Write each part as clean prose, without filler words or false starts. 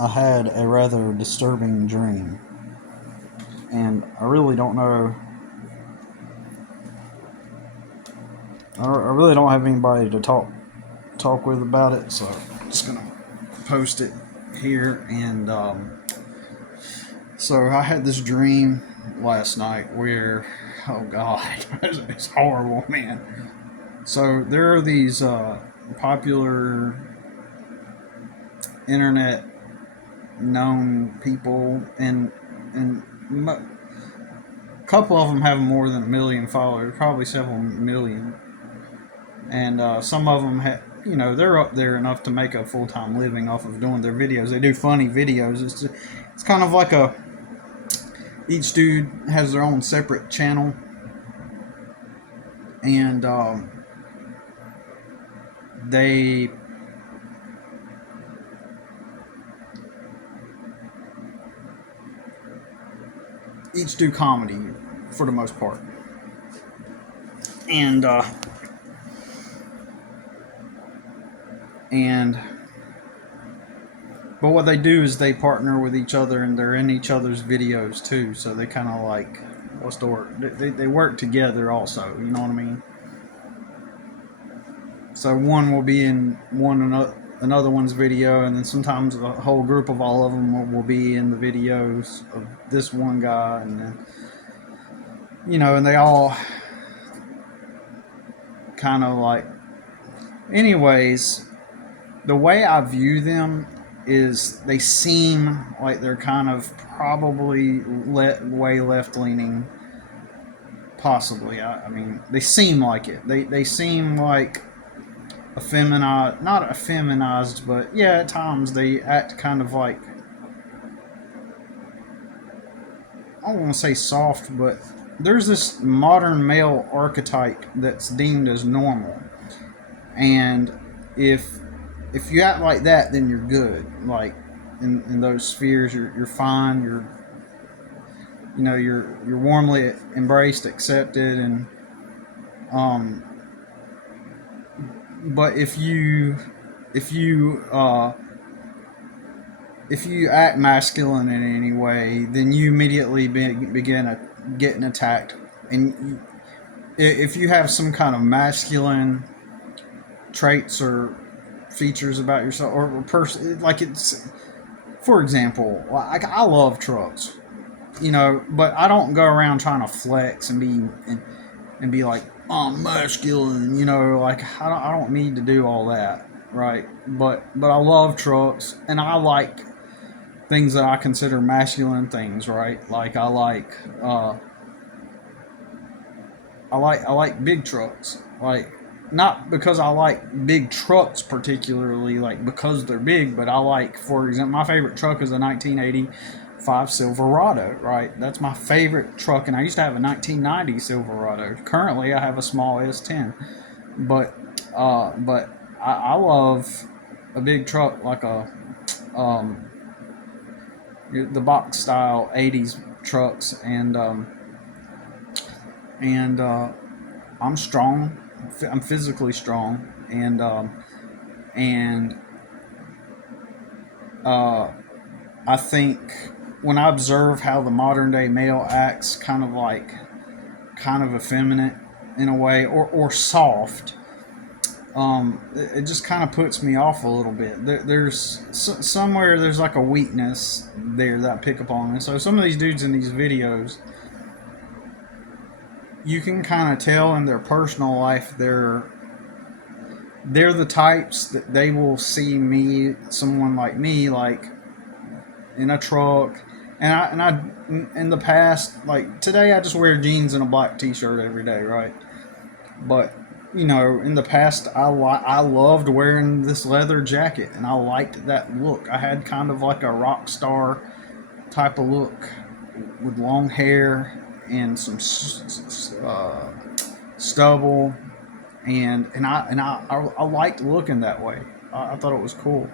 I had a rather disturbing dream, and I really don't know. I really don't have anybody to talk with about it, so I'm just gonna post it here. And so I had this dream last night where, oh god, it's horrible, man. So there are these popular internet known people, and a couple of them have more than 1 million followers, probably several million, and some of them have. They're up there enough to make a full time living off of doing their videos. They do funny videos. It's kind of like a each dude has their own separate channel, and they each do comedy for the most part. And and but what they do is they partner with each other and they're in each other's videos too. So they kind of like, what's the word? They work together also. You know what I mean? So one will be in another one's video, and then sometimes a whole group of all of them will be in the videos of this one guy, and then and they all kind of like. Anyways, the way I view them is they seem like they're kind of probably way left leaning. Possibly, I mean, they seem like it. They seem like effeminized, not effeminized, but yeah, at times they act kind of like, I don't want to say soft, but there's this modern male archetype that's deemed as normal, and if if you act like that, then you're good. Like in those spheres, you're fine. You're warmly embraced, accepted, and um. But if you act masculine in any way, then you immediately begin getting attacked. And if you have some kind of masculine traits or features about yourself or person, like it's, for example, like I love trucks, but I don't go around trying to flex and be like, oh, I'm masculine, like I don't need to do all that, right? But I love trucks and I like things that I consider masculine things, right? Like I like big trucks. Like not because I like big trucks particularly, like because they're big, but I like, for example, my favorite truck is a 1985 Silverado, right? That's my favorite truck, and I used to have a 1990 Silverado. Currently, I have a small S10, but I love a big truck like um, the box style 80s trucks, and I'm strong. I'm physically strong, and uh, I think when I observe how the modern day male acts, kind of effeminate in a way, or soft, it just kind of puts me off a little bit. There's somewhere there's like a weakness there that I pick up on, and so some of these dudes in these videos, you can kind of tell in their personal life they're the types that they will see me, someone like me, like in a truck, and in the past, like today, I just wear jeans and a black T-shirt every day, right? But in the past, I loved wearing this leather jacket, and I liked that look. I had kind of like a rock star type of look with long hair and some stubble, and I liked looking that way. I thought it was cool,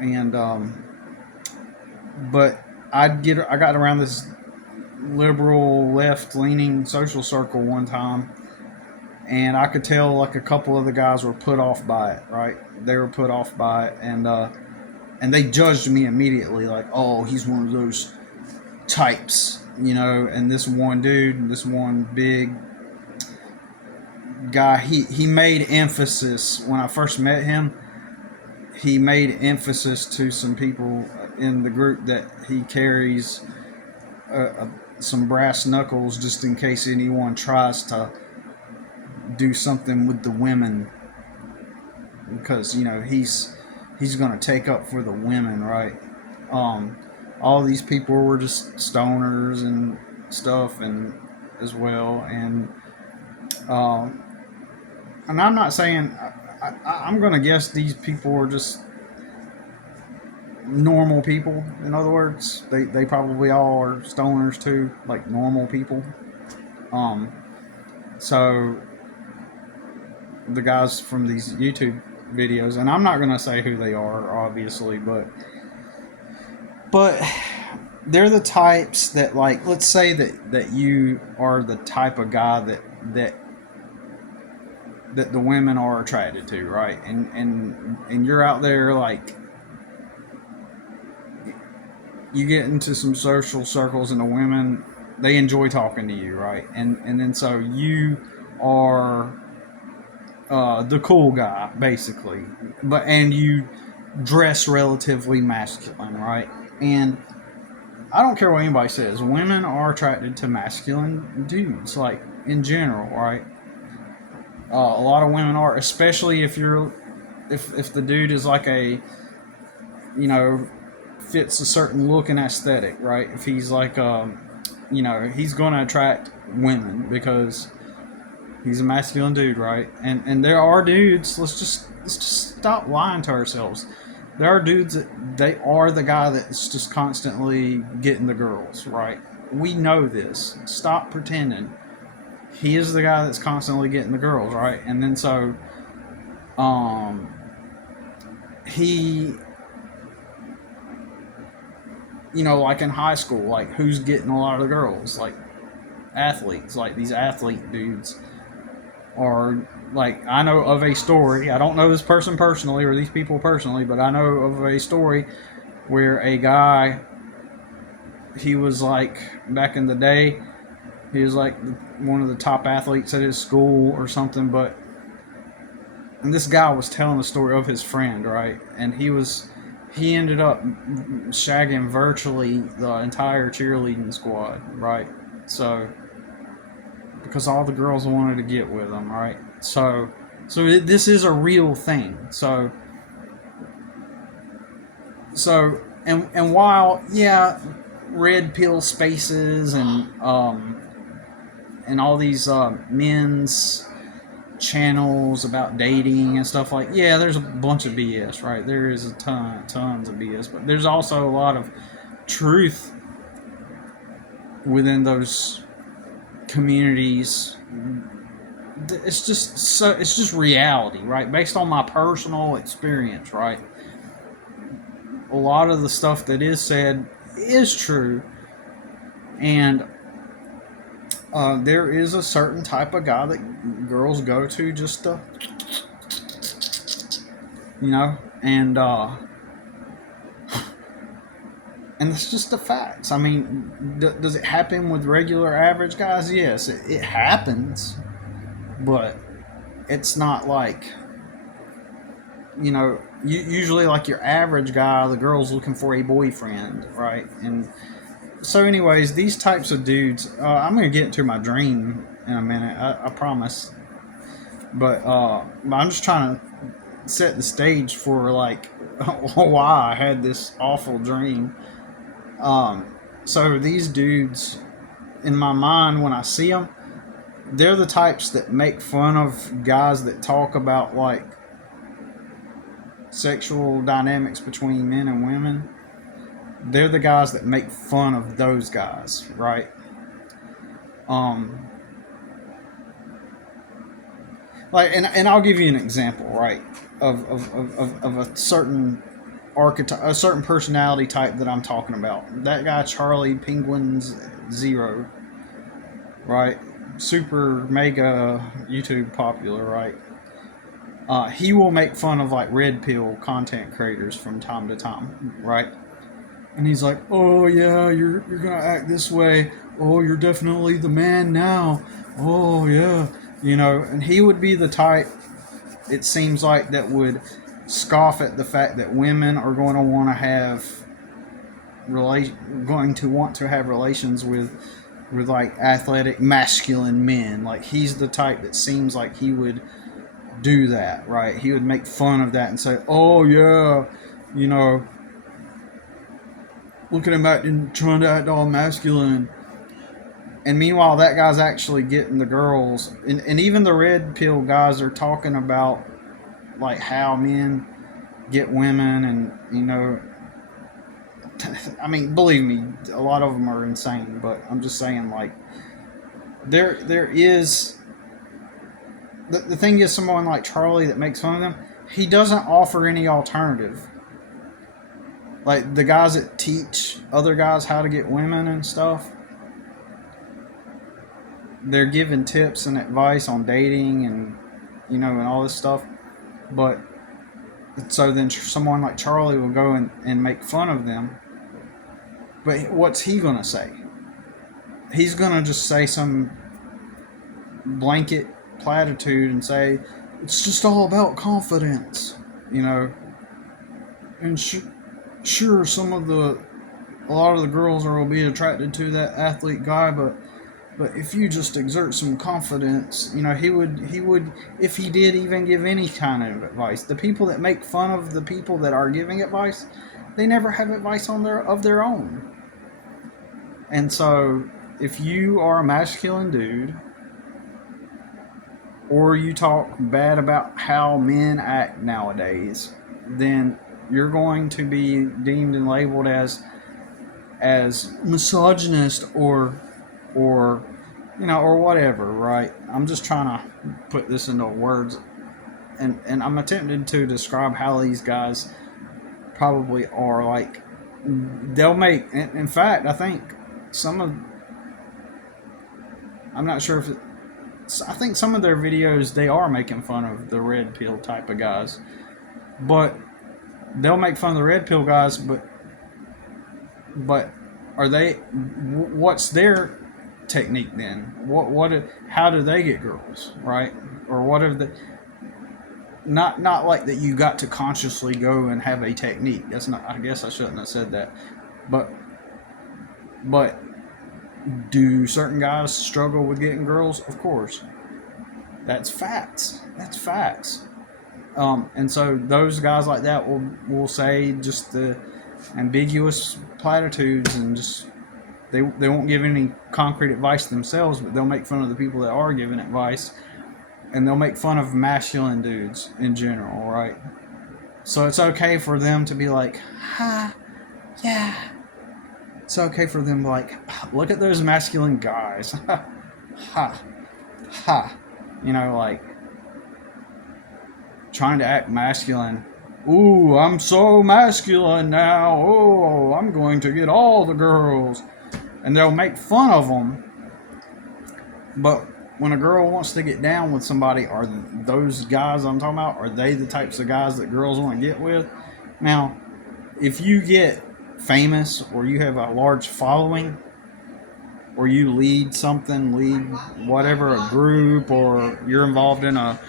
and but I got around this liberal left leaning social circle one time, and I could tell like a couple of the guys were put off by it. Right, they were put off by it, and they judged me immediately, like, oh, he's one of those types, you know. And this one dude, this one big guy, he made emphasis when I first met him. He made emphasis to some people in the group that he carries some brass knuckles just in case anyone tries to do something with the women, because you know he's gonna take up for the women, right? Um, all these people were just stoners and stuff, and as well, um, and I'm not saying I'm gonna guess these people are just normal people. In other words, they probably all are stoners too, like normal people. Um, so the guys from these YouTube videos, and I'm not gonna say who they are, obviously, but they're the types that, like, let's say that you are the type of guy that that the women are attracted to, right? And you're out there, like, you get into some social circles, and the women, they enjoy talking to you, right? And then so you are the cool guy, basically, and you dress relatively masculine, right? And I don't care what anybody says, women are attracted to masculine dudes, like, in general, right? A lot of women are, especially if the dude is like a, you know, fits a certain look and aesthetic, right? If he's like, you know, he's going to attract women because he's a masculine dude, right? And there are dudes. Let's just stop lying to ourselves. There are dudes that they are the guy that's just constantly getting the girls, right? We know this. Stop pretending. He is the guy that's constantly getting the girls, right? And then so, um, he, you know, like in high school, like, who's getting a lot of the girls? Like, athletes, like these athlete dudes. Or, like, I know of a story. I don't know this person personally or these people personally, but I know of a story where a guy, he was like, back in the day, he was like one of the top athletes at his school or something. And this guy was telling the story of his friend, right? And he ended up shagging virtually the entire cheerleading squad, right? So, because all the girls wanted to get with him, right? So this is a real thing. And while, yeah, red pill spaces and all these men's channels about dating and stuff, like, yeah, there's a bunch of BS, right? There is tons of BS, but there's also a lot of truth within those communities. It's just reality, right? Based on my personal experience, right? A lot of the stuff that is said is true, and there is a certain type of guy that girls go to just to, you know, and it's just the facts. I mean, does it happen with regular average guys? Yes, it happens, but it's not like, you know, usually, like, your average guy, the girl's looking for a boyfriend, right? And so, anyways, these types of dudes, I'm gonna get into my dream in a minute, I promise. But I'm just trying to set the stage for, like, why I had this awful dream. So these dudes, in my mind, when I see them, they're the types that make fun of guys that talk about, like, sexual dynamics between men and women. They're the guys that make fun of those guys, right? Um, like, and I'll give you an example, right, of a certain archetype, a certain personality type that I'm talking about. That guy, Charlie Penguins Zero, right? Super mega YouTube popular, right? he will make fun of like red pill content creators from time to time, right? And he's like, "Oh yeah, you're gonna act this way. Oh, you're definitely the man now. Oh yeah, you know." And he would be the type, it seems like, that would scoff at the fact that women are going to want to have relations with like athletic masculine men. Like he's the type that seems like he would do that, right? He would make fun of that and say, "Oh yeah, you know, look at him acting, trying to act all masculine." And meanwhile, that guy's actually getting the girls, and even the red pill guys are talking about like how men get women, and you know, I mean, believe me, a lot of them are insane. But I'm just saying, like, there is the thing is, someone like Charlie that makes fun of them, he doesn't offer any alternative. Like the guys that teach other guys how to get women and stuff, they're giving tips and advice on dating and you know and all this stuff. But so then someone like Charlie will go and make fun of them. But what's he gonna say? He's gonna just say some blanket platitude and say it's just all about confidence, you know. And sure, a lot of the girls will be attracted to that athlete guy, but if you just exert some confidence, you know, he would if he did even give any kind of advice. The people that make fun of the people that are giving advice, they never have advice of their own. And so, if you are a masculine dude, or you talk bad about how men act nowadays, then you're going to be deemed and labeled as misogynist or you know or whatever, right? I'm just trying to put this into words, and I'm attempting to describe how these guys probably are. Like they'll make, in fact, I think some of, I'm not sure if it, I think some of their videos they are making fun of the red pill type of guys, but they'll make fun of the red pill guys, but are they? What's their technique then? How do they get girls, right? Or what are the? Not like that. You got to consciously go and have a technique. That's not. I guess I shouldn't have said that, but do certain guys struggle with getting girls? Of course, that's facts. That's facts. And so those guys like that will say just the ambiguous platitudes and just they won't give any concrete advice themselves, but they'll make fun of the people that are giving advice, and they'll make fun of masculine dudes in general, right? So it's okay for them to be like, ha, yeah. It's okay for them to like, look at those masculine guys, ha, ha, ha. You know, like trying to act masculine. Ooh, I'm so masculine now. Oh, I'm going to get all the girls. And they'll make fun of them. But when a girl wants to get down with somebody, are those guys I'm talking about, are they the types of guys that girls want to get with? Now, if you get famous or you have a large following, or you lead whatever, a group, or you're involved in a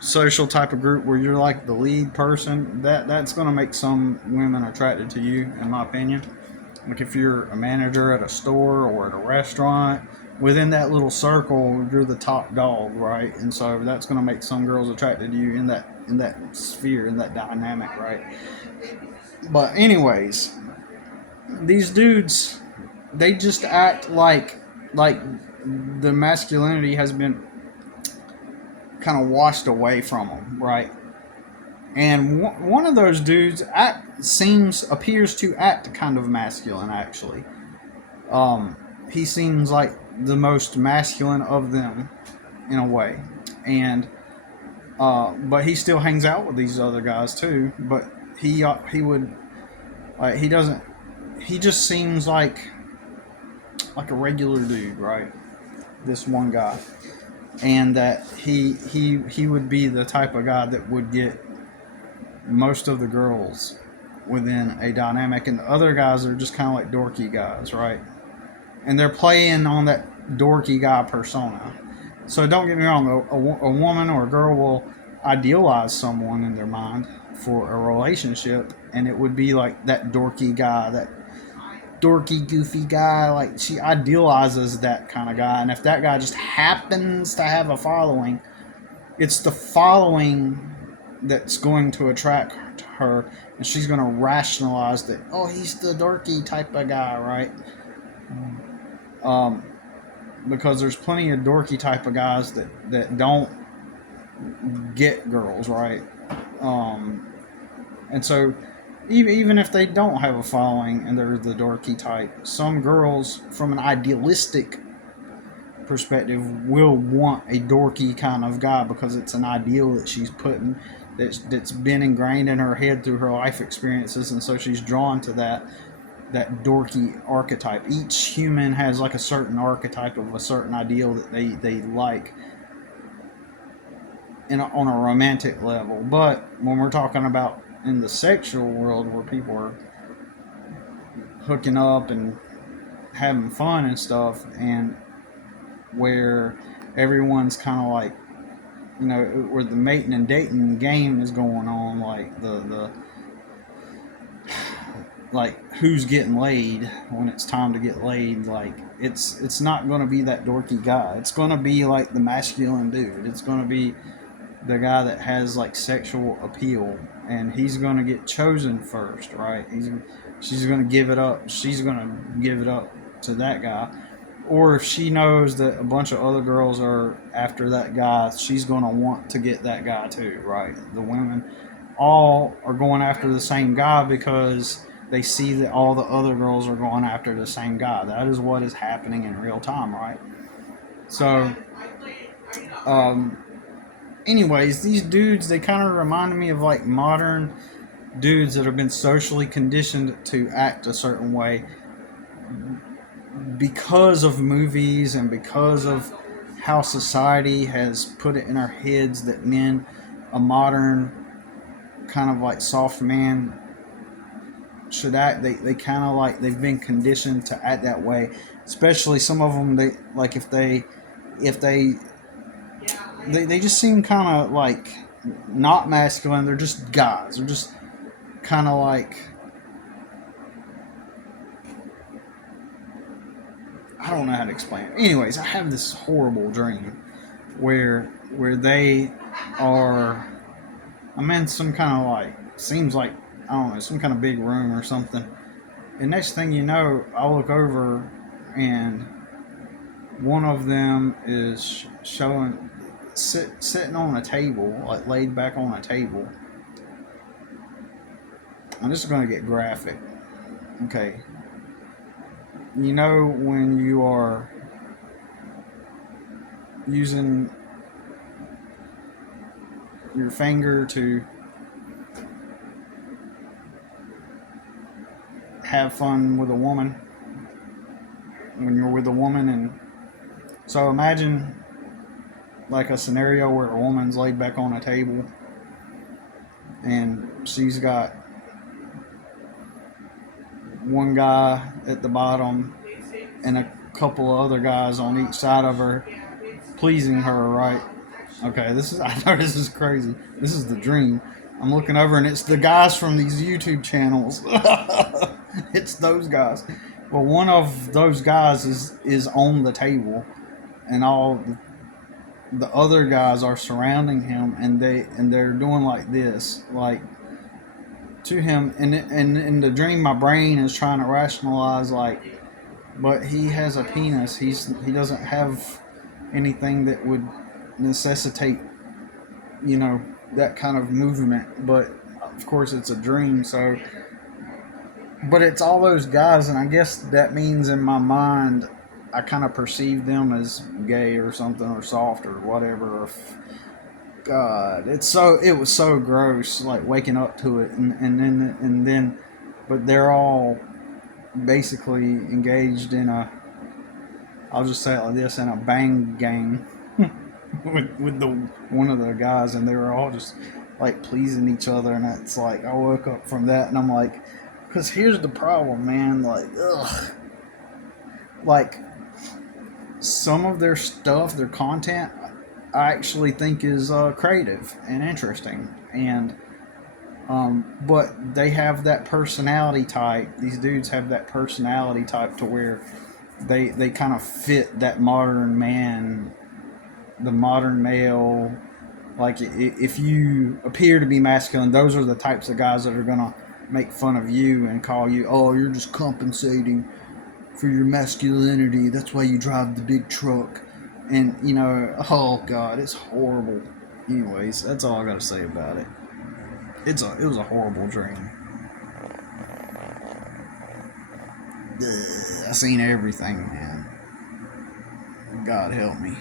social type of group where you're like the lead person, that's going to make some women attracted to you, in my opinion. Like if you're a manager at a store or at a restaurant, within that little circle, you're the top dog, right? And so that's going to make some girls attracted to you in that sphere, in that dynamic, right? But anyways, these dudes, they just act like the masculinity has been kind of washed away from them, right? And one of those dudes appears to act kind of masculine, actually. He seems like the most masculine of them in a way, and but he still hangs out with these other guys too. But he would, like, he doesn't. He just seems like a regular dude, right? This one guy. and that he would be the type of guy that would get most of the girls within a dynamic, and the other guys are just kind of like dorky guys, right? And they're playing on that dorky guy persona. So don't get me wrong, a woman or a girl will idealize someone in their mind for a relationship, and it would be like that dorky guy, that dorky, goofy guy. Like she idealizes that kind of guy, and if that guy just happens to have a following, it's the following that's going to attract her, and she's going to rationalize that. Oh, he's the dorky type of guy, right? Um, because there's plenty of dorky type of guys that don't get girls, right? Um, and so even if they don't have a following and they're the dorky type, some girls from an idealistic perspective will want a dorky kind of guy because it's an ideal that she's putting that's been ingrained in her head through her life experiences, and so she's drawn to that dorky archetype. Each human has like a certain archetype of a certain ideal that they like on a romantic level. But when we're talking about in the sexual world where people are hooking up and having fun and stuff, and where everyone's kind of like, where the mating and dating game is going on, like the like who's getting laid when it's time to get laid. Like it's not going to be that dorky guy. It's going to be like the masculine dude. It's going to be the guy that has like sexual appeal, and he's going to get chosen first, right? She's going to give it up. She's going to give it up to that guy. Or if she knows that a bunch of other girls are after that guy, she's going to want to get that guy too, right? The women all are going after the same guy because they see that all the other girls are going after the same guy. That is what is happening in real time, right? So, um, anyways, these dudes, they kind of reminded me of like modern dudes that have been socially conditioned to act a certain way because of movies and because of how society has put it in our heads that men, a modern kind of like soft man, should act. They kind of like they've been conditioned to act that way. Especially some of them, they like if they just seem kind of like not masculine. They're just guys. They're just kind of like, I don't know how to explain it. Anyways, I have this horrible dream where they are, I'm in some kind of like, seems like, I don't know, some kind of big room or something. And next thing you know, I look over and one of them is sitting on a table, like laid back on a table. I'm just going to get graphic. Okay. You know when you are using your finger to have fun with a woman, when you're with a woman, and so imagine like a scenario where a woman's laid back on a table and she's got one guy at the bottom and a couple of other guys on each side of her pleasing her, right? Okay, I know this is crazy. This is the dream. I'm looking over and it's the guys from these YouTube channels. It's those guys. Well, one of those guys is on the table, and all the other guys are surrounding him, and they're doing like this, like to him. And in the dream, my brain is trying to rationalize, like, but he has a penis. He doesn't have anything that would necessitate, that kind of movement. But of course, it's a dream, so. But it's all those guys, and I guess that means in my mind, I kind of perceive them as gay or something, or soft or whatever. God, it was so gross, like waking up to it, and then, but they're all basically engaged in I'll just say it like this, in a bang gang. with the one of the guys, and they were all just like pleasing each other, and it's like I woke up from that, and I'm like, because here's the problem, man. Like, ugh, like some of their stuff, their content, I actually think is creative and interesting, and but they have that personality type. These dudes have that personality type to where they kind of fit that modern man, the modern male. Like if you appear to be masculine, those are the types of guys that are gonna make fun of you and call you, oh, you're just compensating for your masculinity. That's why you drive the big truck. And oh god, it's horrible. Anyways, that's all I gotta say about it. It was a horrible dream. Ugh, I seen everything, man. God help me.